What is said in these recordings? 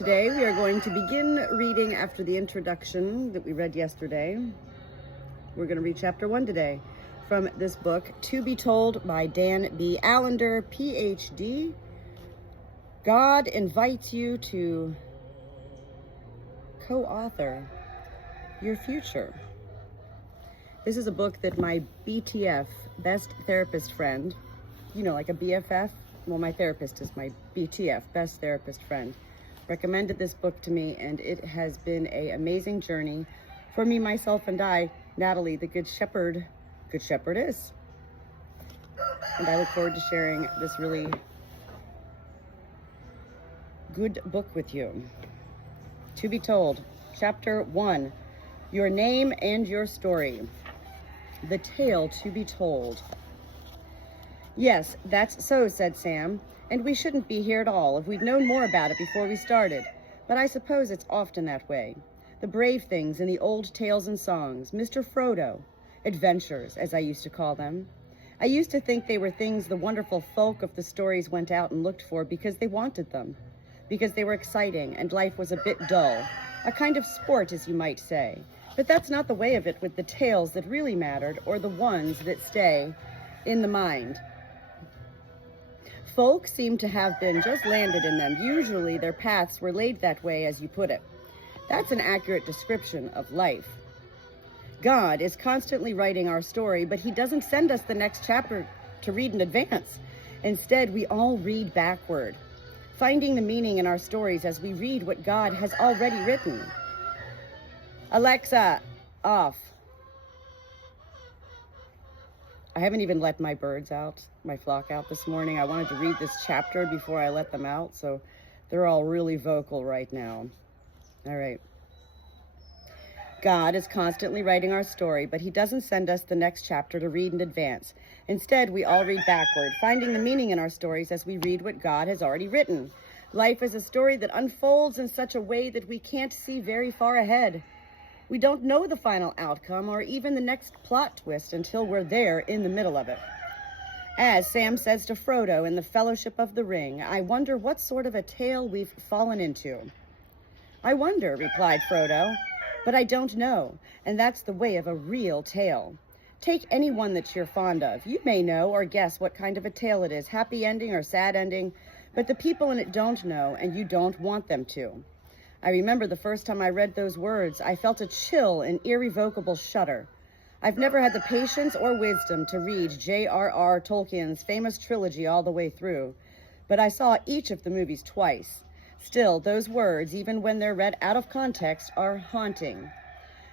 Today we are going to begin reading after the introduction that we read yesterday. We're going to read chapter 1 today from this book, To Be Told by Dan B. Allender, PhD. God invites you to co-author your future. This is a book that my BTF, best therapist friend, you know, like a BFF. Well, my therapist is my BTF, best therapist friend, recommended this book to me, and it has been an amazing journey for me, myself, and I, Natalie, the Good Shepherdess. And I look forward to sharing this really good book with you. To Be Told, Chapter 1, Your Name and Your Story. The Tale to Be Told. Yes, that's so, said Sam, and we shouldn't be here at all if we'd known more about it before we started. But I suppose it's often that way. The brave things in the old tales and songs, Mr. Frodo, adventures, as I used to call them. I used to think they were things the wonderful folk of the stories went out and looked for because they wanted them, because they were exciting and life was a bit dull, a kind of sport, as you might say. But that's not the way of it with the tales that really mattered, or the ones that stay in the mind. Folk seem to have been just landed in them. Usually their paths were laid that way, as you put it. That's an accurate description of life. God is constantly writing our story, but he doesn't send us the next chapter to read in advance. Instead, we all read backward, finding the meaning in our stories as we read what God has already written. Alexa, off. I haven't even let my birds out, my flock out this morning. I wanted to read this chapter before I let them out, so they're all really vocal right now. All right. God is constantly writing our story, but he doesn't send us the next chapter to read in advance. Instead, we all read backward, finding the meaning in our stories as we read what God has already written. Life is a story that unfolds in such a way that we can't see very far ahead. We don't know the final outcome or even the next plot twist until we're there in the middle of it. As Sam says to Frodo in the Fellowship of the Ring, I wonder what sort of a tale we've fallen into. I wonder, replied Frodo, but I don't know, and that's the way of a real tale. Take any one that you're fond of. You may know or guess what kind of a tale it is, happy ending or sad ending, but the people in it don't know, and you don't want them to. I remember the first time I read those words, I felt a chill, an irrevocable shudder. I've never had the patience or wisdom to read J.R.R. Tolkien's famous trilogy all the way through, but I saw each of the movies twice. Still, those words, even when they're read out of context, are haunting.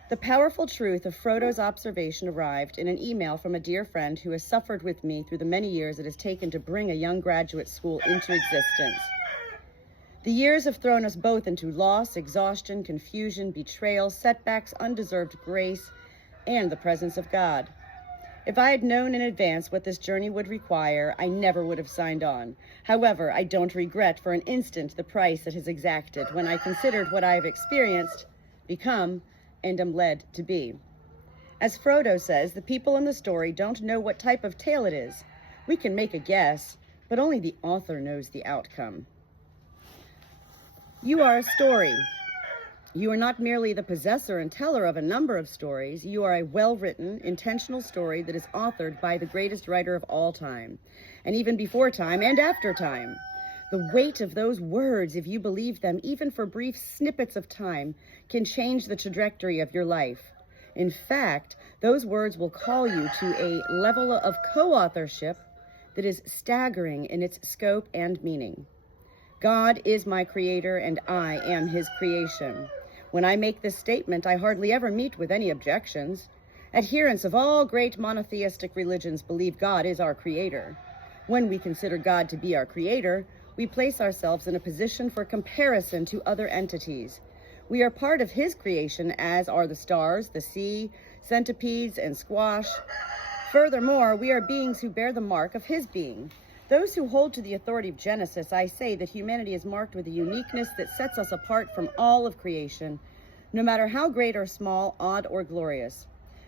The powerful truth of Frodo's observation arrived in an email from a dear friend who has suffered with me through the many years it has taken to bring a young graduate school into existence. The years have thrown us both into loss, exhaustion, confusion, betrayal, setbacks, undeserved grace, and the presence of God. If I had known in advance what this journey would require, I never would have signed on. However, I don't regret for an instant the price it has exacted when I considered what I have experienced, become, and am led to be. As Frodo says, the people in the story don't know what type of tale it is. We can make a guess, but only the author knows the outcome. You are a story. You are not merely the possessor and teller of a number of stories. You are a well-written, intentional story that is authored by the greatest writer of all time, and even before time and after time. The weight of those words, if you believe them, even for brief snippets of time, can change the trajectory of your life. In fact, those words will call you to a level of co-authorship that is staggering in its scope and meaning. God is my creator, and I am his creation. When I make this statement, I hardly ever meet with any objections. Adherents of all great monotheistic religions believe God is our creator. When we consider God to be our creator, we place ourselves in a position for comparison to other entities. We are part of his creation, as are the stars, the sea, centipedes, and squash. Furthermore, we are beings who bear the mark of his being. Those who hold to the authority of Genesis, I say that humanity is marked with a uniqueness that sets us apart from all of creation, no matter how great or small, odd or glorious.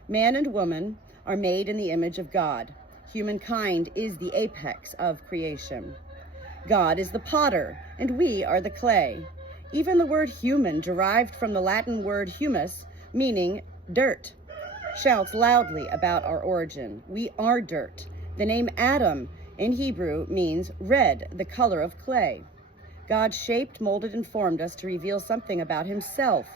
Man and woman are made in the image of God. Humankind is the apex of creation. God is the potter, and we are the clay. Even the word human, derived from the Latin word humus, meaning dirt, shouts loudly about our origin. We are dirt. The name Adam in Hebrew means red, the color of clay. God shaped, molded, and formed us to reveal something about himself.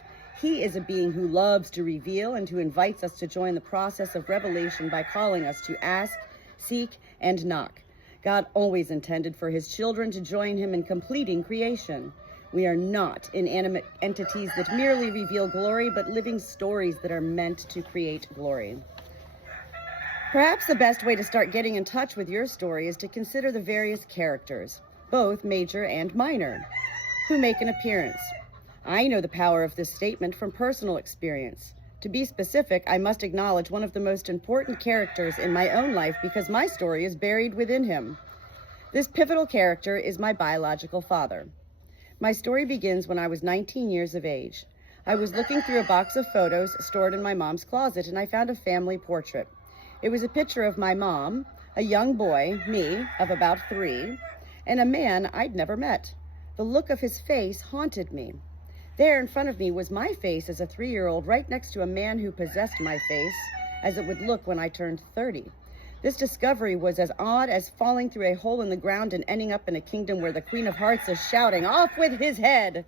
He is a being who loves to reveal and who invites us to join the process of revelation by calling us to ask, seek, and knock. God always intended for his children to join him in completing creation. We are not inanimate entities that merely reveal glory, but living stories that are meant to create glory. Perhaps the best way to start getting in touch with your story is to consider the various characters, both major and minor, who make an appearance. I know the power of this statement from personal experience. To be specific, I must acknowledge one of the most important characters in my own life because my story is buried within him. This pivotal character is my biological father. My story begins when I was 19 years of age. I was looking through a box of photos stored in my mom's closet, and I found a family portrait. It was a picture of my mom, a young boy, me, of about 3, and a man I'd never met. The look of his face haunted me. There in front of me was my face as a 3-year-old, right next to a man who possessed my face, as it would look when I turned 30. This discovery was as odd as falling through a hole in the ground and ending up in a kingdom where the Queen of Hearts is shouting, "Off with his head!"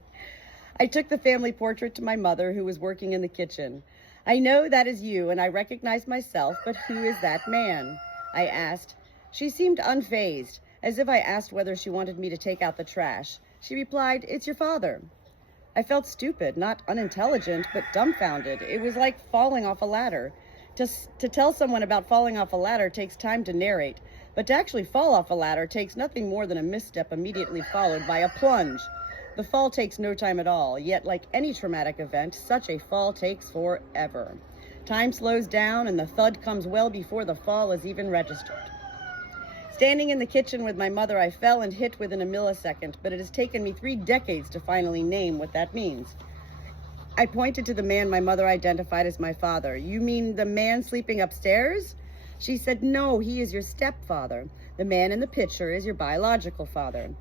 I took the family portrait to my mother, who was working in the kitchen. "I know that is you, and I recognize myself, but who is that man?" I asked. She seemed unfazed, as if I asked whether she wanted me to take out the trash. She replied, "It's your father." I felt stupid, not unintelligent, but dumbfounded. It was like falling off a ladder. To tell someone about falling off a ladder takes time to narrate, but to actually fall off a ladder takes nothing more than a misstep immediately followed by a plunge. The fall takes no time at all, yet like any traumatic event, such a fall takes forever. Time slows down and the thud comes well before the fall is even registered. Standing in the kitchen with my mother, I fell and hit within a millisecond, but it has taken me 3 decades to finally name what that means. I pointed to the man my mother identified as my father. "You mean the man sleeping upstairs?" She said, "No, he is your stepfather. The man in the picture is your biological father."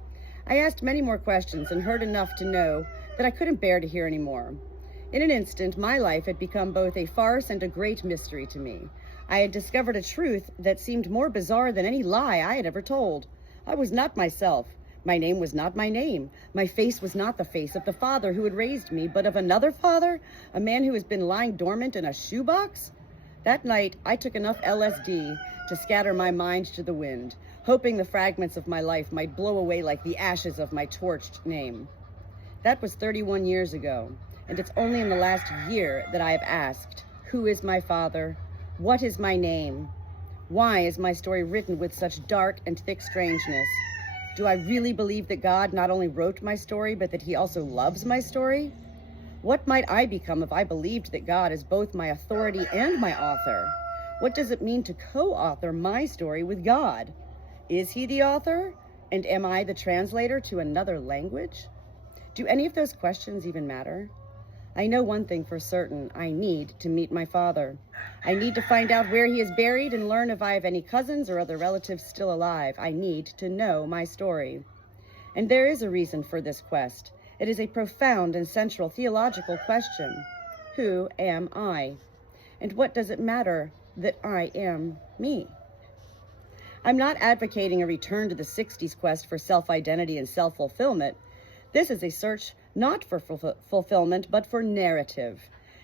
I asked many more questions and heard enough to know that I couldn't bear to hear any more. In an instant, my life had become both a farce and a great mystery to me. I had discovered a truth that seemed more bizarre than any lie I had ever told. I was not myself. My name was not my name. My face was not the face of the father who had raised me, but of another father, a man who has been lying dormant in a shoebox. That night, I took enough LSD to scatter my mind to the wind, hoping the fragments of my life might blow away like the ashes of my torched name. That was 31 years ago, and it's only in the last year that I have asked, who is my father? What is my name? Why is my story written with such dark and thick strangeness? Do I really believe that God not only wrote my story, but that he also loves my story? What might I become if I believed that God is both my authority and my author? What does it mean to co-author my story with God? Is he the author? And am I the translator to another language? Do any of those questions even matter? I know one thing for certain. I need to meet my father. I need to find out where he is buried and learn if I have any cousins or other relatives still alive. I need to know my story. And there is a reason for this quest. It is a profound and central theological question. Who am I? And what does it matter that I am me? I'm not advocating a return to the 60s quest for self-identity and self-fulfillment. This is a search not for fulfillment, but for narrative.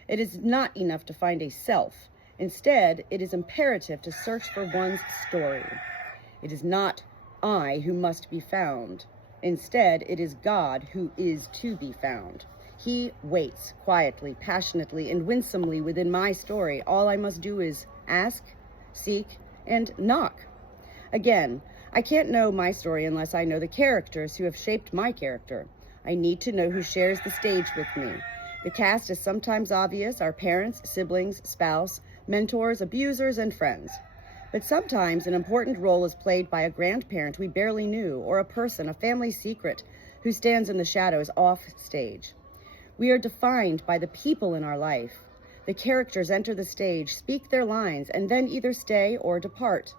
It is not enough to find a self. Instead, it is imperative to search for one's story. It is not I who must be found. Instead, it is God who is to be found. He waits quietly, passionately, and winsomely within my story. All I must do is ask, seek, and knock. Again, I can't know my story unless I know the characters who have shaped my character. I need to know who shares the stage with me. The cast is sometimes obvious: our parents, siblings, spouse, mentors, abusers, and friends. But sometimes an important role is played by a grandparent we barely knew, or a person, a family secret, who stands in the shadows off stage. We are defined by the people in our life. The characters enter the stage, speak their lines, and then either stay or depart.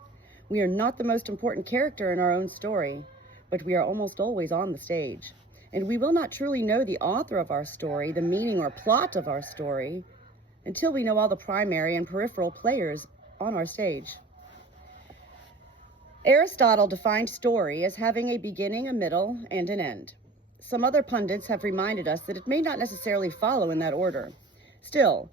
We are not the most important character in our own story, but we are almost always on the stage. And we will not truly know the author of our story, the meaning or plot of our story, until we know all the primary and peripheral players on our stage. Aristotle defined story as having a beginning, a middle, and an end. Some other pundits have reminded us that it may not necessarily follow in that order. Still,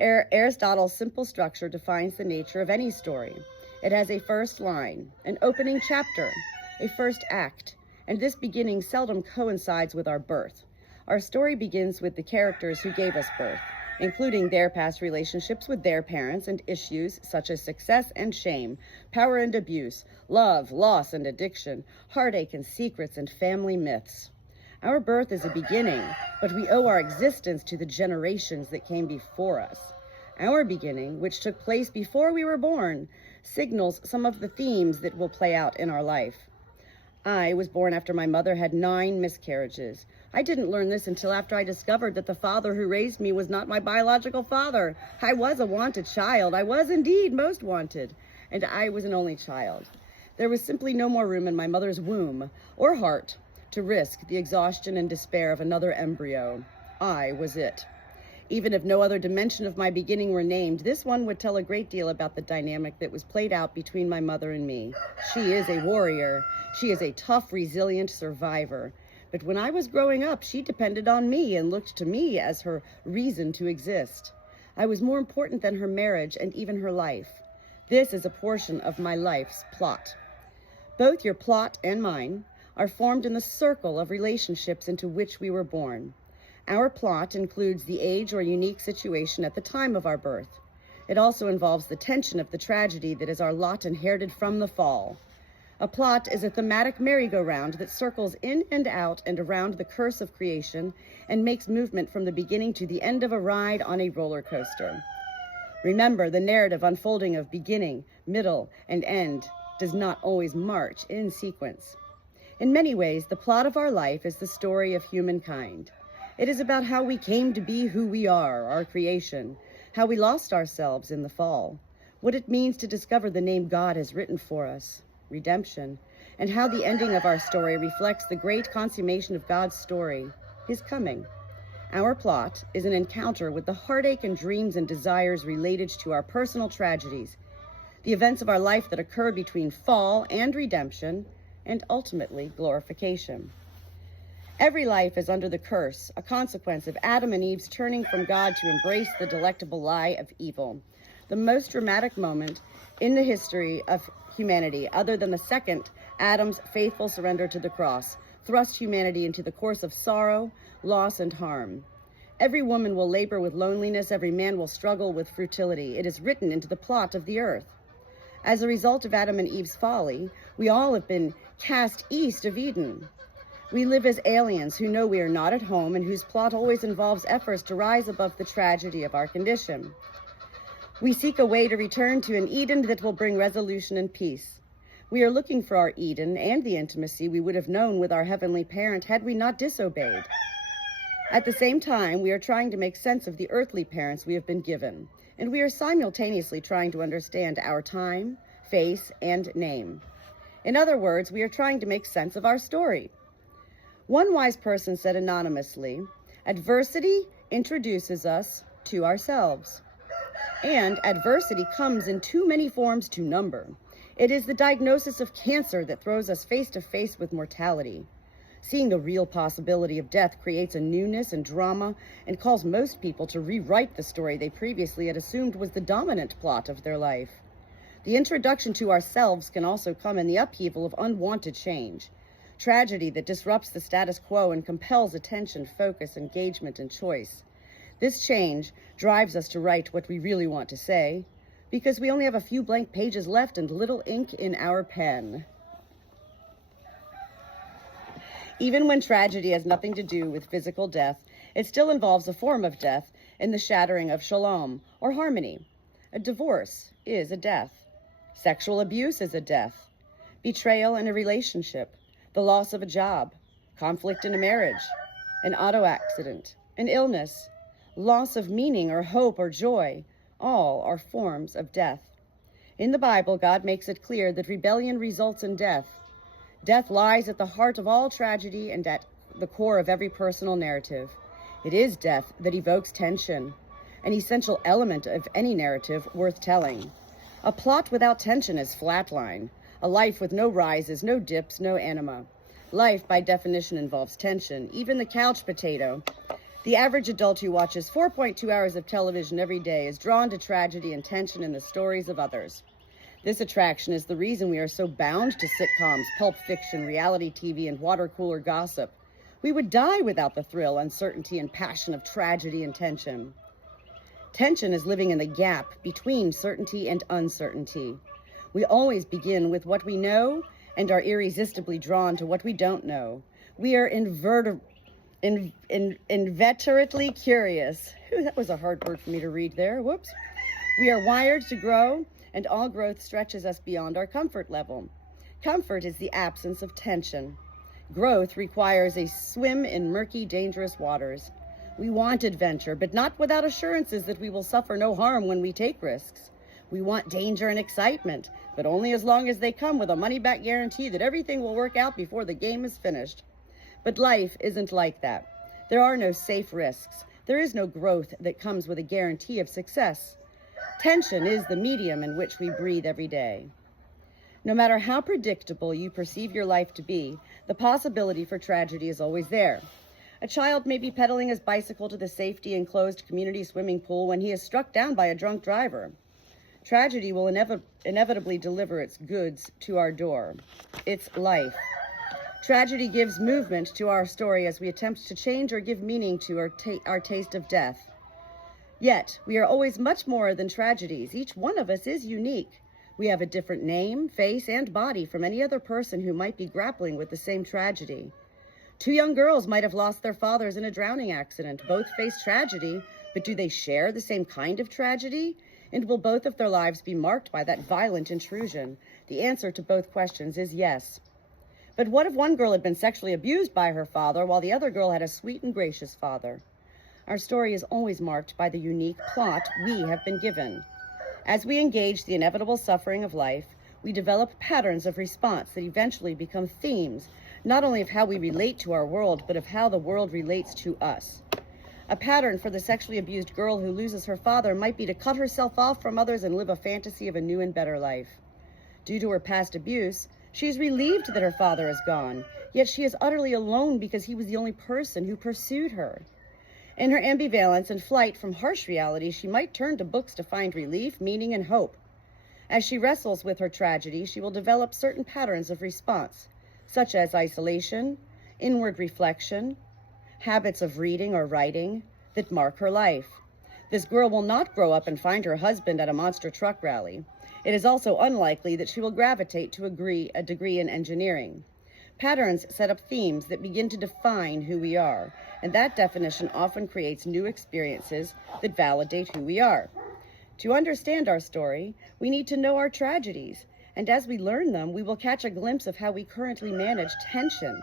Aristotle's simple structure defines the nature of any story. It has a first line, an opening chapter, a first act, and this beginning seldom coincides with our birth. Our story begins with the characters who gave us birth, including their past relationships with their parents and issues such as success and shame, power and abuse, love, loss and addiction, heartache and secrets, and family myths. Our birth is a beginning, but we owe our existence to the generations that came before us. Our beginning, which took place before we were born, signals some of the themes that will play out in our life. I was born after my mother had 9 miscarriages. I didn't learn this until after I discovered that the father who raised me was not my biological father. I was a wanted child. I was indeed most wanted, and I was an only child. There was simply no more room in my mother's womb or heart to risk the exhaustion and despair of another embryo. I was it. Even if no other dimension of my beginning were named, this one would tell a great deal about the dynamic that was played out between my mother and me. She is a warrior. She is a tough, resilient survivor. But when I was growing up, she depended on me and looked to me as her reason to exist. I was more important than her marriage and even her life. This is a portion of my life's plot. Both your plot and mine are formed in the circle of relationships into which we were born. Our plot includes the age or unique situation at the time of our birth. It also involves the tension of the tragedy that is our lot inherited from the fall. A plot is a thematic merry-go-round that circles in and out and around the curse of creation and makes movement from the beginning to the end of a ride on a roller coaster. Remember, the narrative unfolding of beginning, middle, and end does not always march in sequence. In many ways, the plot of our life is the story of humankind. It is about how we came to be who we are, our creation, how we lost ourselves in the fall, what it means to discover the name God has written for us, redemption, and how the ending of our story reflects the great consummation of God's story, His coming. Our plot is an encounter with the heartache and dreams and desires related to our personal tragedies, the events of our life that occur between fall and redemption, and ultimately glorification. Every life is under the curse, a consequence of Adam and Eve's turning from God to embrace the delectable lie of evil. The most dramatic moment in the history of humanity, other than the second, Adam's faithful surrender to the cross, thrust humanity into the course of sorrow, loss, and harm. Every woman will labor with loneliness, every man will struggle with futility. It is written into the plot of the earth. As a result of Adam and Eve's folly, we all have been cast east of Eden. We live as aliens who know we are not at home and whose plot always involves efforts to rise above the tragedy of our condition. We seek a way to return to an Eden that will bring resolution and peace. We are looking for our Eden and the intimacy we would have known with our heavenly parent had we not disobeyed. At the same time, we are trying to make sense of the earthly parents we have been given, and we are simultaneously trying to understand our time, face, and name. In other words, we are trying to make sense of our story. One wise person said anonymously, "Adversity introduces us to ourselves." And adversity comes in too many forms to number. It is the diagnosis of cancer that throws us face to face with mortality. Seeing the real possibility of death creates a newness and drama and calls most people to rewrite the story they previously had assumed was the dominant plot of their life. The introduction to ourselves can also come in the upheaval of unwanted change. Tragedy that disrupts the status quo and compels attention, focus, engagement, and choice. This change drives us to write what we really want to say, because we only have a few blank pages left and little ink in our pen. Even when tragedy has nothing to do with physical death, it still involves a form of death in the shattering of shalom, or harmony. A divorce is a death. Sexual abuse is a death. Betrayal in a relationship. The loss of a job, conflict in a marriage, an auto accident, an illness, loss of meaning or hope or joy, all are forms of death. In the Bible, God makes it clear that rebellion results in death. Death lies at the heart of all tragedy and at the core of every personal narrative. It is death that evokes tension, an essential element of any narrative worth telling. A plot without tension is flatline, a life with no rises, no dips, no anima. Life, by definition, involves tension, even the couch potato. The average adult who watches 4.2 hours of television every day is drawn to tragedy and tension in the stories of others. This attraction is the reason we are so bound to sitcoms, pulp fiction, reality TV, and water cooler gossip. We would die without the thrill, uncertainty, and passion of tragedy and tension. Tension is living in the gap between certainty and uncertainty. We always begin with what we know and are irresistibly drawn to what we don't know. We are inveterately curious. That was a hard word for me to read there. Whoops. We are wired to grow, and all growth stretches us beyond our comfort level. Comfort is the absence of tension. Growth requires a swim in murky, dangerous waters. We want adventure, but not without assurances that we will suffer no harm when we take risks. We want danger and excitement, but only as long as they come with a money-back guarantee that everything will work out before the game is finished. But life isn't like that. There are no safe risks. There is no growth that comes with a guarantee of success. Tension is the medium in which we breathe every day. No matter how predictable you perceive your life to be, the possibility for tragedy is always there. A child may be pedaling his bicycle to the safety-enclosed community swimming pool when he is struck down by a drunk driver. Tragedy will inevitably deliver its goods to our door. It's life. Tragedy gives movement to our story as we attempt to change or give meaning to our taste of death. Yet, we are always much more than tragedies. Each one of us is unique. We have a different name, face, and body from any other person who might be grappling with the same tragedy. Two young girls might have lost their fathers in a drowning accident. Both face tragedy, but do they share the same kind of tragedy? And will both of their lives be marked by that violent intrusion? The answer to both questions is yes. But what if one girl had been sexually abused by her father while the other girl had a sweet and gracious father? Our story is always marked by the unique plot we have been given. As we engage the inevitable suffering of life, we develop patterns of response that eventually become themes, not only of how we relate to our world, but of how the world relates to us. A pattern for the sexually abused girl who loses her father might be to cut herself off from others and live a fantasy of a new and better life. Due to her past abuse, she is relieved that her father is gone, yet she is utterly alone because he was the only person who pursued her. In her ambivalence and flight from harsh reality, she might turn to books to find relief, meaning, and hope. As she wrestles with her tragedy, she will develop certain patterns of response, such as isolation, inward reflection, habits of reading or writing that mark her life. This girl will not grow up and find her husband at a monster truck rally. It is also unlikely that she will gravitate to a degree in engineering. Patterns set up themes that begin to define who we are, and that definition often creates new experiences that validate who we are. To understand our story, we need to know our tragedies, and as we learn them, we will catch a glimpse of how we currently manage tension.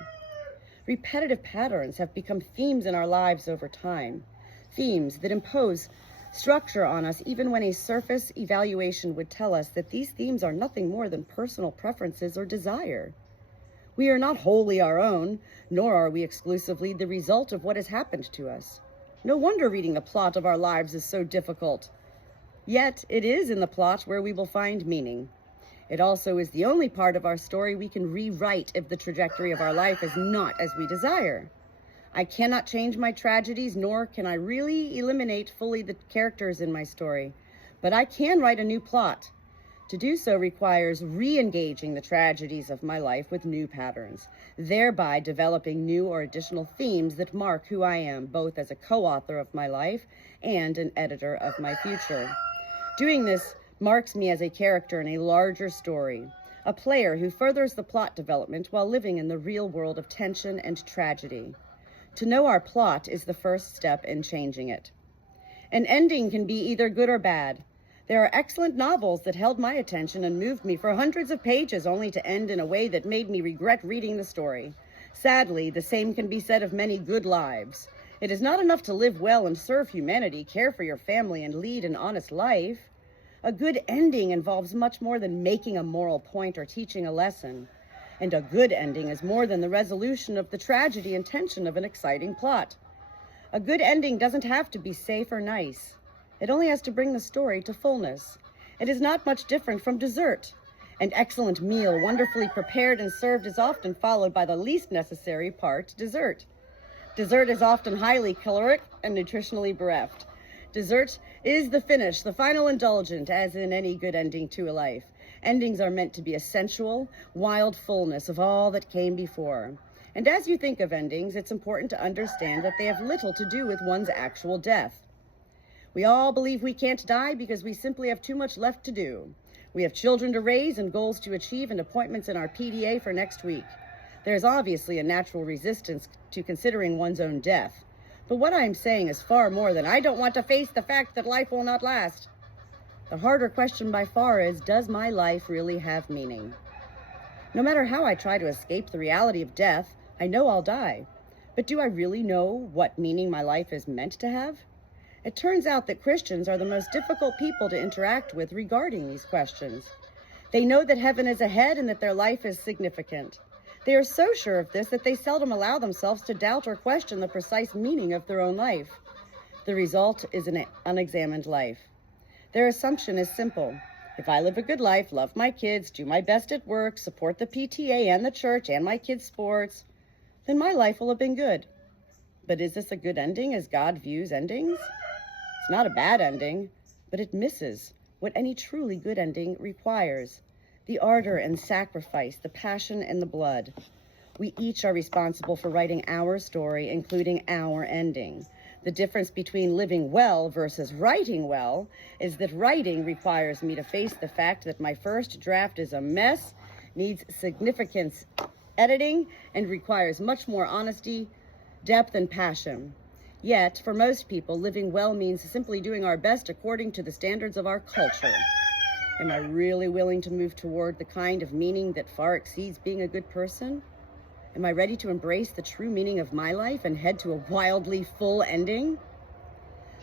Repetitive patterns have become themes in our lives over time, themes that impose structure on us even when a surface evaluation would tell us that these themes are nothing more than personal preferences or desire. We are not wholly our own, nor are we exclusively the result of what has happened to us. No wonder reading the plot of our lives is so difficult. Yet, it is in the plot where we will find meaning. It also is the only part of our story we can rewrite if the trajectory of our life is not as we desire. I cannot change my tragedies, nor can I really eliminate fully the characters in my story, but I can write a new plot. To do so requires re-engaging the tragedies of my life with new patterns, thereby developing new or additional themes that mark who I am, both as a co-author of my life and an editor of my future. Doing this marks me as a character in a larger story, a player who furthers the plot development while living in the real world of tension and tragedy. To know our plot is the first step in changing it. An ending can be either good or bad. There are excellent novels that held my attention and moved me for hundreds of pages only to end in a way that made me regret reading the story. Sadly, the same can be said of many good lives. It is not enough to live well and serve humanity, care for your family, and lead an honest life. A good ending involves much more than making a moral point or teaching a lesson. And a good ending is more than the resolution of the tragedy and tension of an exciting plot. A good ending doesn't have to be safe or nice. It only has to bring the story to fullness. It is not much different from dessert. An excellent meal, wonderfully prepared and served, is often followed by the least necessary part, dessert. Dessert is often highly caloric and nutritionally bereft. Dessert is the finish, the final indulgent, as in any good ending to a life. Endings are meant to be a sensual, wild fullness of all that came before. And as you think of endings, it's important to understand that they have little to do with one's actual death. We all believe we can't die because we simply have too much left to do. We have children to raise and goals to achieve and appointments in our PDA for next week. There is obviously a natural resistance to considering one's own death. But what I am saying is far more than I don't want to face the fact that life will not last. The harder question by far is, does my life really have meaning? No matter how I try to escape the reality of death, I know I'll die. But do I really know what meaning my life is meant to have? It turns out that Christians are the most difficult people to interact with regarding these questions. They know that heaven is ahead and that their life is significant. They are so sure of this that they seldom allow themselves to doubt or question the precise meaning of their own life. The result is an unexamined life. Their assumption is simple. If I live a good life, love my kids, do my best at work, support the PTA and the church and my kids' sports, then my life will have been good. But is this a good ending as God views endings? It's not a bad ending, but it misses what any truly good ending requires: the ardor and sacrifice, the passion and the blood. We each are responsible for writing our story, including our ending. The difference between living well versus writing well is that writing requires me to face the fact that my first draft is a mess, needs significant editing, and requires much more honesty, depth, and passion. Yet, for most people, living well means simply doing our best according to the standards of our culture. Am I really willing to move toward the kind of meaning that far exceeds being a good person? Am I ready to embrace the true meaning of my life and head to a wildly full ending?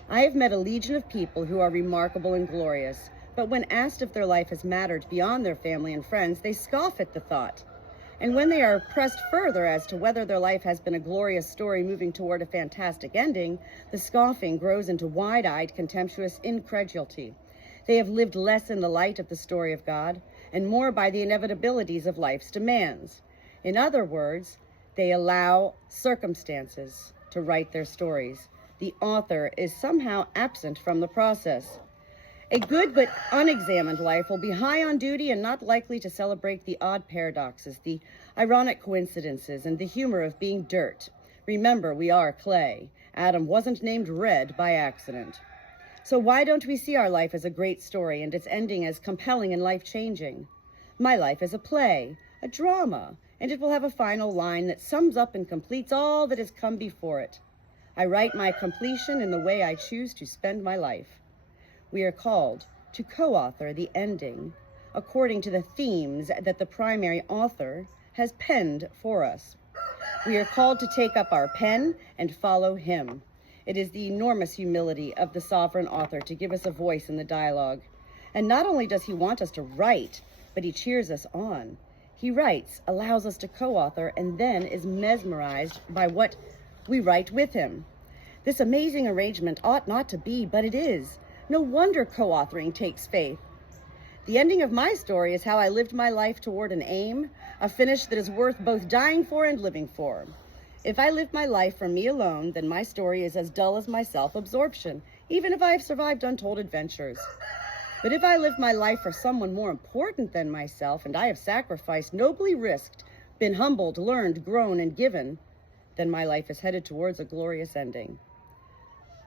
I have met a legion of people who are remarkable and glorious, but when asked if their life has mattered beyond their family and friends, they scoff at the thought. And when they are pressed further as to whether their life has been a glorious story moving toward a fantastic ending, the scoffing grows into wide-eyed, contemptuous incredulity. They have lived less in the light of the story of God and more by the inevitabilities of life's demands. In other words, they allow circumstances to write their stories. The author is somehow absent from the process. A good but unexamined life will be high on duty and not likely to celebrate the odd paradoxes, the ironic coincidences, and the humor of being dirt. Remember, we are clay. Adam wasn't named Red by accident. So why don't we see our life as a great story and its ending as compelling and life-changing? My life is a play, a drama, and it will have a final line that sums up and completes all that has come before it. I write my completion in the way I choose to spend my life. We are called to co-author the ending according to the themes that the primary author has penned for us. We are called to take up our pen and follow him. It is the enormous humility of the sovereign author to give us a voice in the dialogue. And not only does he want us to write, but he cheers us on. He writes, allows us to co-author, and then is mesmerized by what we write with him. This amazing arrangement ought not to be, but it is. No wonder co-authoring takes faith. The ending of my story is how I lived my life toward an aim, a finish that is worth both dying for and living for. If I live my life for me alone, then my story is as dull as my self-absorption, even if I have survived untold adventures. But if I live my life for someone more important than myself, and I have sacrificed, nobly risked, been humbled, learned, grown, and given, then my life is headed towards a glorious ending.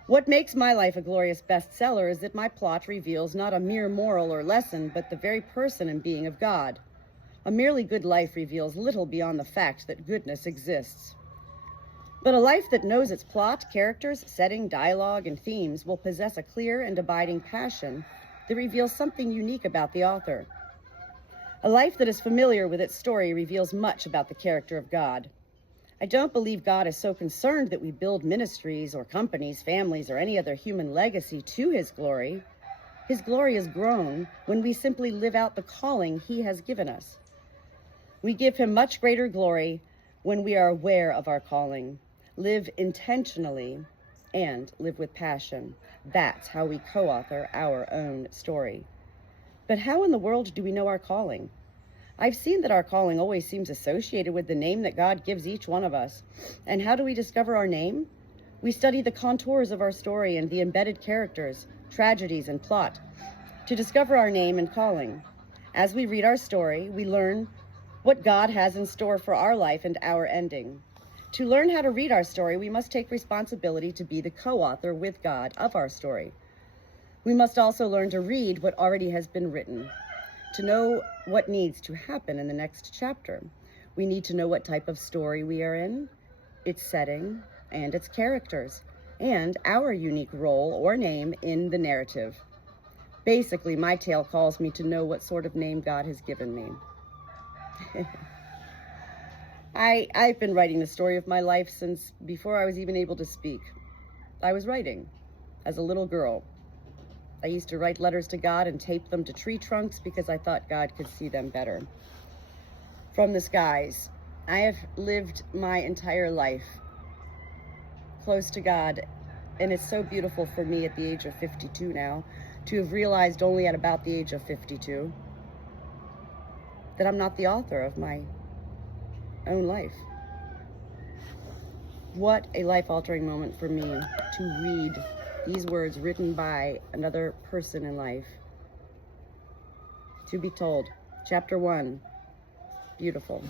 What makes my life a glorious bestseller is that my plot reveals not a mere moral or lesson, but the very person and being of God. A merely good life reveals little beyond the fact that goodness exists. But a life that knows its plot, characters, setting, dialogue, and themes will possess a clear and abiding passion that reveals something unique about the author. A life that is familiar with its story reveals much about the character of God. I don't believe God is so concerned that we build ministries or companies, families, or any other human legacy to his glory. His glory is grown when we simply live out the calling he has given us. We give him much greater glory when we are aware of our calling, live intentionally, and live with passion. That's how we co-author our own story. But how in the world do we know our calling? I've seen that our calling always seems associated with the name that God gives each one of us. And how do we discover our name? We study the contours of our story and the embedded characters, tragedies, and plot to discover our name and calling. As we read our story, we learn what God has in store for our life and our ending. To learn how to read our story, we must take responsibility to be the co-author with God of our story. We must also learn to read what already has been written, to know what needs to happen in the next chapter. We need to know what type of story we are in, its setting, and its characters, and our unique role or name in the narrative. Basically, my tale calls me to know what sort of name God has given me. I've been writing the story of my life since before I was even able to speak. I was writing as a little girl. I used to write letters to God and tape them to tree trunks because I thought God could see them better from the skies. I have lived my entire life close to God, and it's so beautiful for me at the age of 52 now to have realized only at about the age of 52 that I'm not the author of my own life. What a life-altering moment for me to read these words written by another person in life. To be told, chapter 1, beautiful.